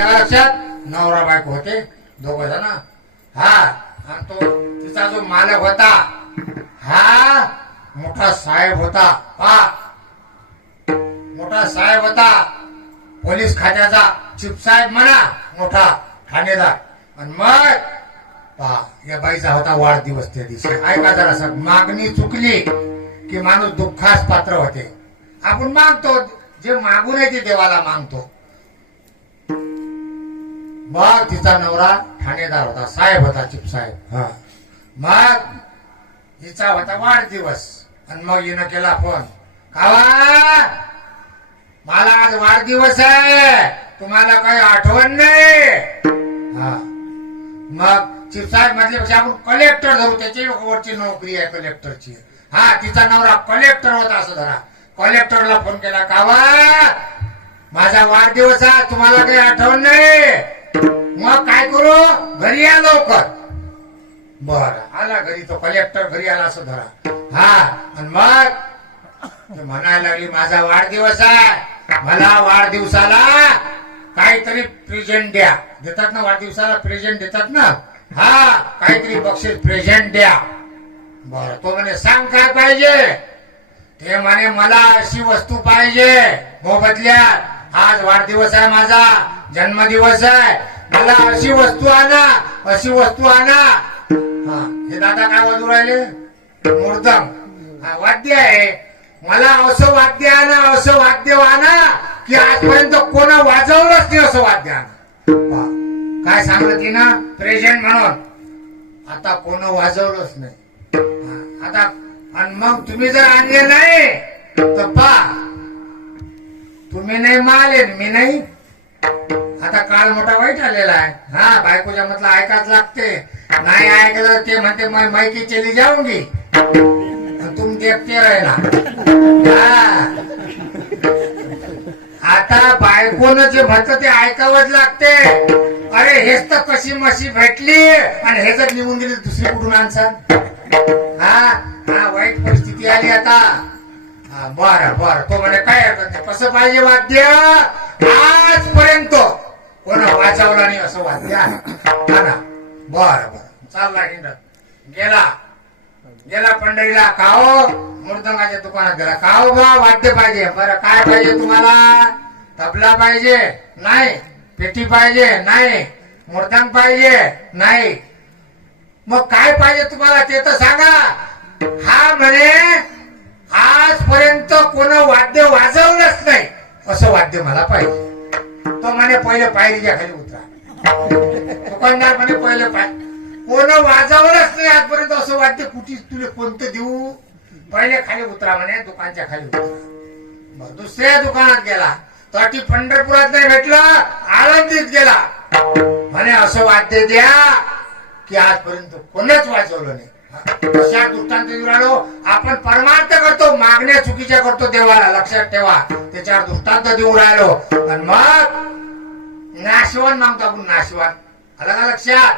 त्या लक्षात नवरा बायको होते दोघ जण. हा आणि तो तिचा जो मालक होता हा मोठा साहेब होता. हा मोठा साहेब होता. पोलीस खात्याचा चिप साहेब म्हणा मोठा ठाणेदार. आणि मग पहा या बाईचा होता वाढदिवस त्या दिवशी. ऐका जरा सर मागणी चुकली की माणूस दुःखास पात्र होते. आपण मागतो जे मागू नये ते देवाला मागतो. मग तिचा नवरा ठाणेदार होता साहेब होता चिप साहेब. हा. मग हिचा होता वाढदिवस. आणि मग हिनं केला फोन. कावा मला आज वाढदिवस आहे. तुम्हाला काही आठवण नाही. हा. मग चिपसाहेब म्हटल्यापेक्षा आपण कलेक्टर धरू त्याची वरची नोकरी आहे कलेक्टरची हा तिचा नवरा कलेक्टर होता असं धरा. कलेक्टरला फोन केला कावा माझा वाढदिवस आहे तुम्हाला काही आठवण नाही. मग काय करू? घरी या लवकर. बर आला घरी तो कलेक्टर घरी आला असं धरा. हा आणि मग? म्हणायला लागली माझा वाढदिवस आहे. मला वाढदिवसाला काहीतरी प्रेझेंट द्या. देतात ना वाढदिवसाला प्रेझेंट देतात ना? हा काहीतरी बक्षीस प्रेझेंट द्या. बर तो म्हणे सांग काय पाहिजे? ते म्हणे मला अशी वस्तू पाहिजे मोबदल्यात. आज वाढदिवस आहे माझा जन्मदिवस आहे. मला अशी वस्तू आणा अशी वस्तू आणा. हा हे दादा काय वाजू राहिले? मुर्दम. हा वाद्य आहे. मला असं वाद्य आणा असं वाद्य आणा की आजपर्यंत कोण वाजवलंच नाही असं वाद्य आणा. पहा, काय सांगलं ना प्रेझेंट म्हणून. आता कोण वाजवलंच नाही. आता आणि मग तुम्ही जर आणले नाही तर पा तुम्ही नाही माले मी नाही. आता काल मोठा वाईट आलेला आहे. हा बायकोच्या म्हटलं ऐकाच लागते. नाही ऐकलं ते म्हणते माहिती मैकी चली जाऊंगी तुम देखते राहिला. आता बायकोनं जे म्हणतं ते ऐकावंच लागते. अरे हेच तर कशी मशी भेटली. आणि हे जर निघून गेली दुसरी कुठून आणसान? हा हा वाईट परिस्थिती आली आता. हा बर बर. तो म्हणे काय कसं पाहिजे वाद्य? आजपर्यंत कोण नाही असं वाद्य आहे. बर बर. चालला हिंडत गेला. गेला पंढरीला. खाओ हो? मृदंगाच्या दुकानात गेला. खाओ बा हो वाद्य पाहिजे. बरं काय पाहिजे तुम्हाला? तबला पाहिजे? नाही. पेटी पाहिजे? नाही. मृदंग पाहिजे? नाही. मग काय पाहिजे तुम्हाला ते तर सांगा. हा म्हणे आजपर्यंत कोण वाद्य वाजवलंच नाही. असं वाद्य मला पाहिजे. तो म्हणे पहिले पायरीच्या खाली उतरा दुकानदार म्हणे पहिले पाय. कोण वाजवलंच नाही आजपर्यंत असं वाद्य कुठे तुला कोणतं देऊ? पहिले खाली उतरा म्हणे दुकानच्या खाली उतरा. मग दुसऱ्या दुकानात गेला. तटी पंढरपुरात नाही भेटलं आळंदीत गेला. म्हणे असं वाद्य द्या की आजपर्यंत कोणच वाजवलं नाही. अशा दृष्टांत देऊन राहिलो आपण परमार्थ करतो मागण्या चुकीच्या करतो देवाला. लक्षात ठेवा त्याच्यावर दृष्टांत देऊन राहिलो. आणि मग नाशवान मागतो आपण नाशवान आलं ना लक्षात?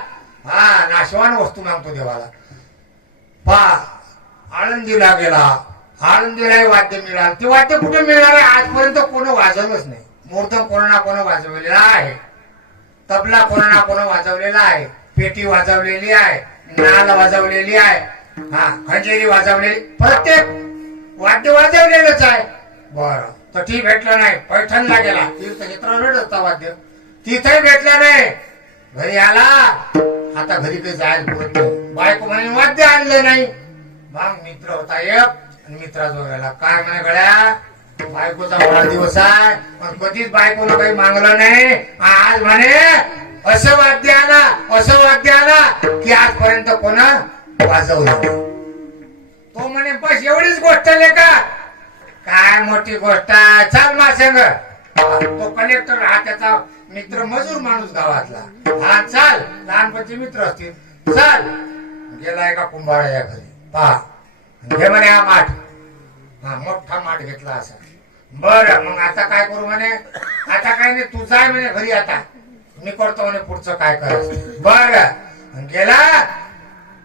हा नाशवान वस्तू मागतो देवाला. पा आळंदीला गेला आळंदीलाही वाद्य मिळालं. ते वाद्य कुठे मिळणार आहे? आजपर्यंत कोण वाजवलंच नाही. मुहूर्तम कोण ना कोण वाजवलेला आहे. तबला कोण ना कोण वाजवलेला आहे. पेटी वाजवलेली आहे. नाल वाजवलेली आहे. हा खंजेरी वाजवलेली. प्रत्येक वाद्य वाजवलेलंच आहे. बर. तर ती भेटलं नाही. पैठणला गेला. तीर्थक्षेत्र भेटत वाद्य. तिथंही भेटलं नाही. घरी आला आता घरी काही जायला पुरत बायको म्हणे वाद्य आणलं नाही. मग मित्र होता एक आणि मित्राजवळ गेला काय म्हणे गड्या बायकोचा वाढदिवस आहे पण कधीच बायकोला काही मागलं नाही. आज म्हणे असं वाद्य आला असं वाद्य आला की आजपर्यंत कोणा वाजवलं तो म्हणे बस एवढीच गोष्ट लेका. काय मोठी गोष्ट आहे? चाल मासेंग तो कलेक्टर हा त्याचा मित्र मजूर माणूस गावातला. हा चाल. लहानपणचे मित्र असतील. चाल. गेला एका कुंभाराच्या घरी? पहा. घे म्हणे हा माठ. हा मोठा माठ घेतला असा. बर मग आता काय करू म्हणे? आता काय नाही तू जाय म्हणे घरी आता. मी करतो म्हणे पुढचं काय करायचं. बर. गेला.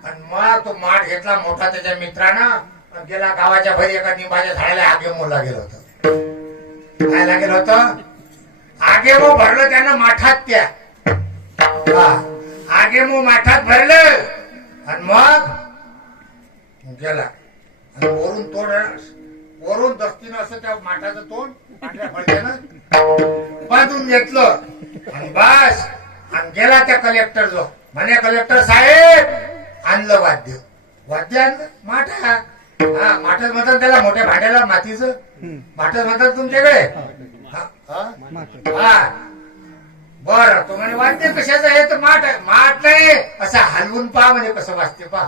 आणि मग तो माठ घेतला मोठा त्याच्या मित्रानं. गेला गावाच्या घरी एका निंबाच्या झाडाला आगे मोडला गेलं होतं. काय लागेल होतं? आगेमो भरलं त्यानं माठात त्या. आगेमो माठात भरलं आणि मग गेला. आणि वरून तोंड वरून दस्तीनं असं त्या माठाचं तोंड फडक्यानं बांधून घेतलं. आणि बस. आणि गेला त्या कलेक्टर जो. म्हणे कलेक्टर साहेब आणलं वाद्य. वाद्य आणलं? माठा. हा माठच म्हणतात त्याला मोठ्या भांड्याला मातीचं. माठच म्हणतात तुमच्याकडे? बर तो म्हणे वाटते कशाचं आहे तर माठ माठ नाही असं हलवून पा म्हणे कसं वाजते पा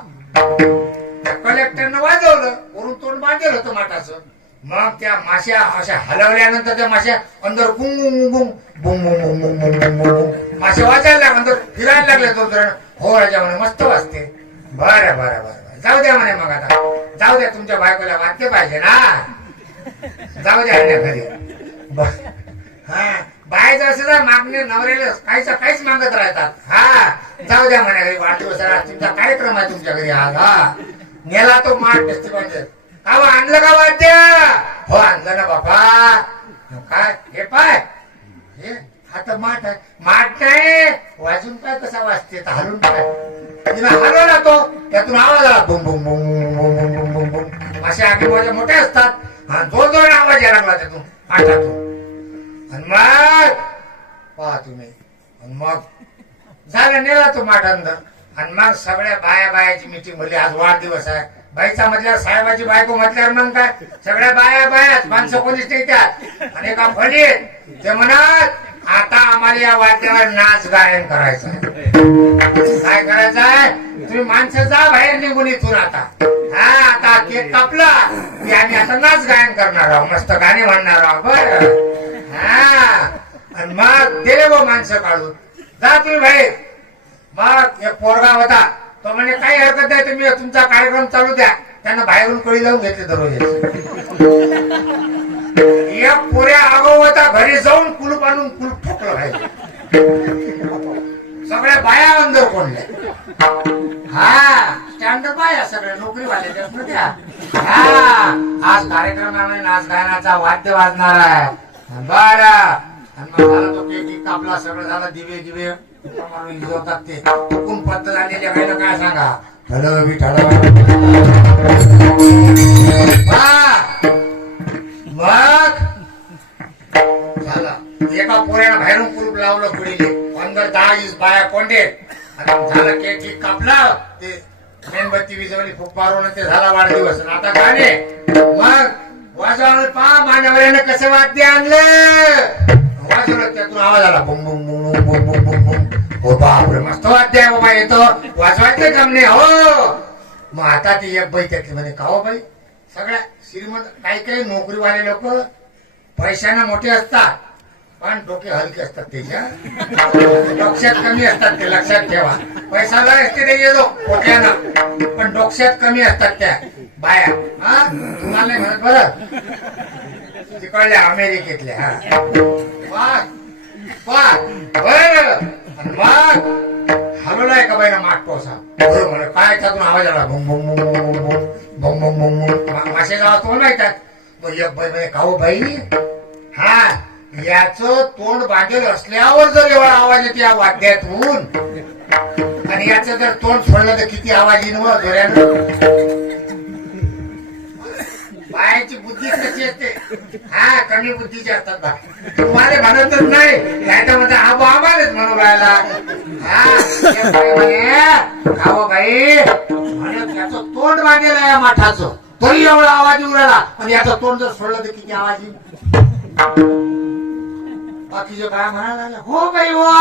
कलेक्टरनं वाजवलं वरून तोंड बांधेल होतं माठाचं मग त्या माश्या अशा हलवल्यानंतर त्या माश्या अंदर गुंग गुंग बुंग अंदर फिरायला लागले दोन जण हो राजा म्हणे मस्त वाजते बर बर बर जाऊ द्या म्हणे मग आता जाऊ द्या तुमच्या बायकोला वाटते पाहिजे ना जाऊ द्या घरी हा बायचं असं मागणे नवऱ्याला काहीच काहीच मागत राहतात. हा जाऊ द्या म्हणा घरी वाढदिवसाला तुमचा कार्यक्रम आहे तुमच्या घरी आज हा. नेला तो माठ नसते पाहिजे का आणलं का वाद्य? हो आणलं ना बाबा. काय हे पाय. हे हा तर माठ आहे. माठ नाही वाजून पाय कसा वाजते हलून पाय. तिला हलवला तो त्यातून आवाज आला बुम बुम बुम बुम बुम बुम बुम बुम असे आगी माझे मोठे असतात. आणि दोन दोन आवाज यायला लागला त्यातून माठातून आणि मग पहा तुम्ही. आणि मग झालं नेला तो माठ आणि मग सगळ्या बाया बायाची मिटिंग भरली आज वाढदिवस आहे. बाईचा म्हटल्यावर साहेबाची बायको म्हटल्यावर मग काय? सगळ्या बाया बायाच माणसं कोणीच नाही त्यात. आणि एका फडीत ते म्हणत आता आम्हाला या वाद्यावर नाच गायन करायचं आहे. काय करायचं आहे तुम्ही माणसं जा बाहेर निघून इथून आता. हा आता केक कापला. की आम्ही आता नाच गायन करणार आहोत मस्त गाणे म्हणणार आहोत बर. हा. आणि मग दिले बो माणसं काढून. जा तुम्ही बाहेर. मग एक पोरगा होता तो म्हणे काही हरकत नाही तुम्ही तुमचा कार्यक्रम चालू द्या. त्यांना बाहेरून कळी लावून घेतले दररोज. एक पुऱ्या आगो होता घरी जाऊन कुलूप आणून कुलूप ठोकलं पाहिजे सगळ्या बाया अंदर कोणल्या हा स्टँडअप बाया सगळे नोकरीवाले त्यात ना हा आज कार्यक्रम आहे नाच गायनाचा वाद्य वाजणार आहे. बर. झाला तो केक केक कापला सगळं झालं दिवे दिवे मारून ते. चुकून पत्त झालेल्या बाईला काय सांगा? ठळ बी. ठळ मग? झालं. एका पोऱ्यानं बाहेरून कुलूप लावलं पुढील अंदर दहा इस बाया कोंडे. झाला केक केक कापला ते मेणबत्ती विजवली पारून ते झाला वाढदिवस. आता गाणे मग वाजवलं पा मानवऱ्यानं कसं वाद्य आणलं. वाजवलं त्यातून आवाज आला बुम बुम बुम बुम बुम बुम बुम हो बापरे मस्त वाद्य आहे बाबा येतो वाजवायचं काम नाही हो. मग आता ती एक बाई त्यातली म्हणे का हो बाई? सगळ्या श्रीमंत काही काही नोकरीवाले लोक पैशाने मोठे असतात. पण डोके हलके असतात त्याच्या डोक्यात कमी असतात ते लक्षात ठेवा. पैसा असते ते येतो पोट्यानं. पण डोक्यात कमी असतात त्या बाया. हा? तुम्हाला नाही म्हणत बरं? तिकडल्या अमेरिकेतल्या हा. मग बर. मग हलवलाय का बाईना माठ पोसा? बरोबर म्हणे काय त्यातून आवाज आला भुम भुम भुम भुम भुम भुम भुम भुम बुम गावात कोण ऐकतात मग एक बाई बाई का बाई. हा. याच तोंड बांधेल असल्यावर जर एवढा आवाज येतो या वाद्यातून आणि याच जर तोंड सोडलं तर किती आवाज येईन व जोऱ्यानं? बायाची बुद्धी कशी असते? हा कमी बुद्धीची असतात बा. तुम्हाला म्हणतच नाही. त्याच्या मध्ये आबो आम्हालाच म्हणू राहिला हा एक बाई म्हणत खावं त्याचं तोंड बांधेल या माठाचं. तरी एवढा आवाज येऊ राहिला. पण याचं तोंड जर सोडलं तर किती आवाज येईल बाकीचे काय म्हणायला हो बाई हो.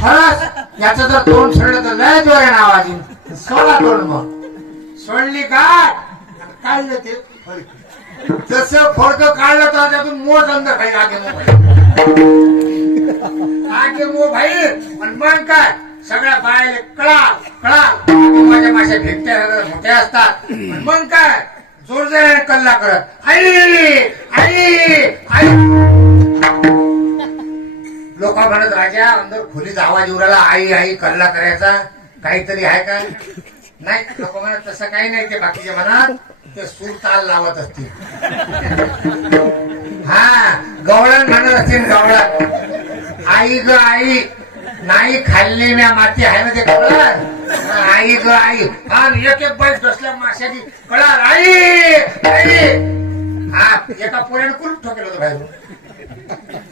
खरंच याच जर तोंड सोडलं तर लय जोराने आवाज येईल सोडा तोंड मग. सोडली काय? काढलं ते. जसं फडक काढलं तर त्यातून मोठ अंद काही आगे मो आगे मो भाई पण मग काय? सगळ्या बायले कळा कळा माझ्या माझ्या भेटत्या मोठ्या असतात. मग काय? जोर जोर कल्ला करत. आई आई आई. लोक म्हणत राजा अंदर खोलीत आवाज उराला राहिला आई आई कल्ला करायचा? काहीतरी आहे का? नाही लोक म्हणत तसं काही नाही ते बाकीच्या मनात ते सूर ताल लावत असतील. हा गवळण म्हणत असतील गवळण. आई ग आई नाही खाल्ली म्या माती आहे ना ते गवळण? आई ग आई. हा एक एक बाईक बसल्या माशाची कळार आई आई. हा एका पोऱ्याने कुलूप ठोकेल होतं बाहेर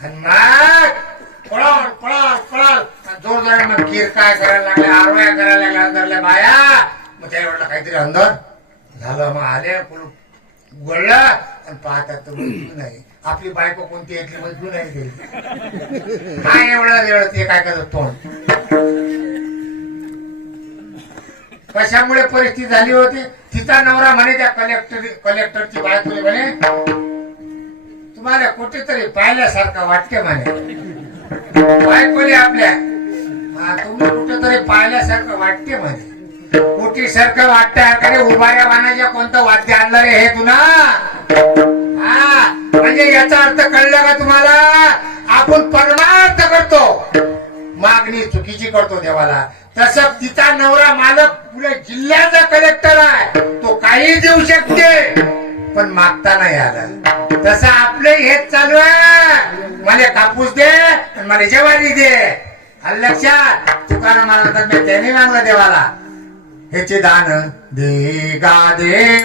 आणि मग पळाल पळाल पळाल. जोर जोर मग खीर काय करायला लागल्या आरोया करायला लागल्या अंदरल्या बाया. मग त्या वेळेला काहीतरी अंदर झालं मग आले कुलूप उघडलं आणि पाहतात तर नाही. आपली बायको कोणती येतली मजबूत नाही गेली काय एवढं एवढं ते काय करत तोंड? कशामुळे परिस्थिती झाली होती? तिचा नवरा म्हणे त्या कलेक्टर कलेक्टरची बायको म्हणे. तुम्हाला कुठेतरी पाहिल्यासारखं वाटते म्हणे. बायकोले आपल्या. तुम्ही कुठेतरी पाहिल्यासारखं वाटते म्हणे. कुठी सारखं वाटतं अरे उभाऱ्या वाहनाच्या कोणतं वाद्य आणलं रे हे तुला? हा म्हणजे याचा अर्थ कळला का तुम्हाला? आपण परमार्थ करतो. मागणी चुकीची करतो देवाला. तसं तिचा नवरा मालक पुढे जिल्ह्याचा कलेक्टर आहे. तो काही देऊ शकते पण मागता नाही आला. तसं आपले हेच चालू आहे. मला कापूस दे आणि मला जेवारी दे. लक्षात तुकाराम महाराज त्याने मागलं देवाला. ह्याचे दान दे गा दे.